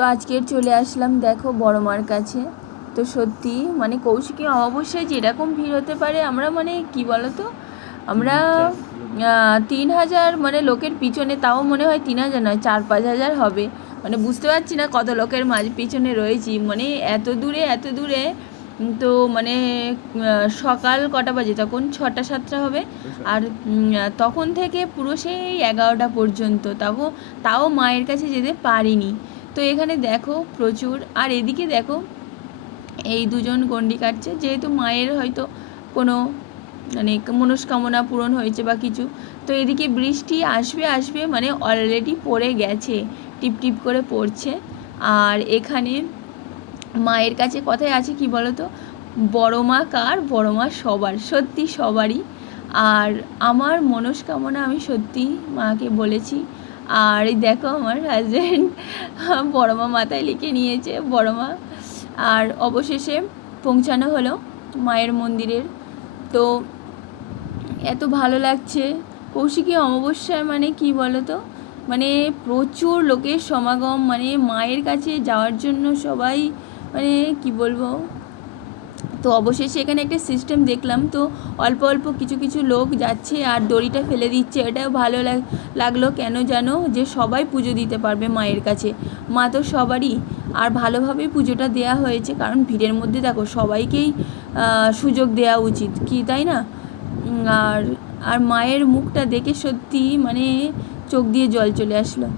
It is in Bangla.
তো আজকের চলে আসলাম দেখো বড় মার কাছে। তো সত্যি মানে কৌশিকী অমাবস্যায় যেরকম ভিড় হতে পারে, আমরা মানে কি বলতো, আমরা 3,000 মানে লোকের পিছনে, তাও মনে হয় 3,000 নয়, 4-5 হাজার হবে। মানে বুঝতে পারছি না কত লোকের পিছনে রয়েছি, মানে এত দূরে। তো মানে সকাল কটা বাজে তখন, 6টা-7টা হবে। আর তখন থেকে পুরো সেই 11টা পর্যন্ত, তাও মায়ের কাছে যেতে পারিনি। তো এখানে দেখো প্রচুর, আর এদিকে দেখো এই দুজন গন্ডি কাটছে, যেহেতু মায়ের হয়তো কোনো মানে মনস্কামনা পূরণ হয়েছে বা কিছু। তো এদিকে বৃষ্টি আসবে মানে অলরেডি পড়ে গেছে, টিপ টিপ করে পড়ছে। আর এখানে মায়ের কাছে কথায় আছে কি বলো তো, বড় মা কার, বড় মা সবার, সত্যি সবারই। আর আমার মনস্কামনা আমি সত্যি মাকে বলেছি। আর এই দেখো আমার হাজব্যান্ড বড় মা মাথায় লিখে নিয়েছে, বড় মা। আর অবশেষে পৌঁছানো হলো মায়ের মন্দিরের। তো এত ভালো লাগছে। কৌশিকী অমাবস্যায় মানে কি বলো তো, মানে প্রচুর লোকের সমাগম, মানে মায়ের কাছে যাওয়ার জন্য সবাই, মানে কি বলবো। তো অবশেষে এখানে একটা সিস্টেম দেখলাম, তো অল্প অল্প কিছু লোক যাচ্ছে আর দড়িটা ফেলে দিচ্ছে। এটাও ভালো লাগলো, কেন জানো, যে সবাই পুজো দিতে পারবে মায়ের কাছে। মা তো সবারই। আর ভালোভাবেই পুজোটা দেয়া হয়েছে, কারণ ভিড়ের মধ্যে দেখো সবাইকেই সুযোগ দেওয়া উচিত, কি তাই না? আর আর মায়ের মুখটা দেখে সত্যি মানে চোখ দিয়ে জল চলে আসলো।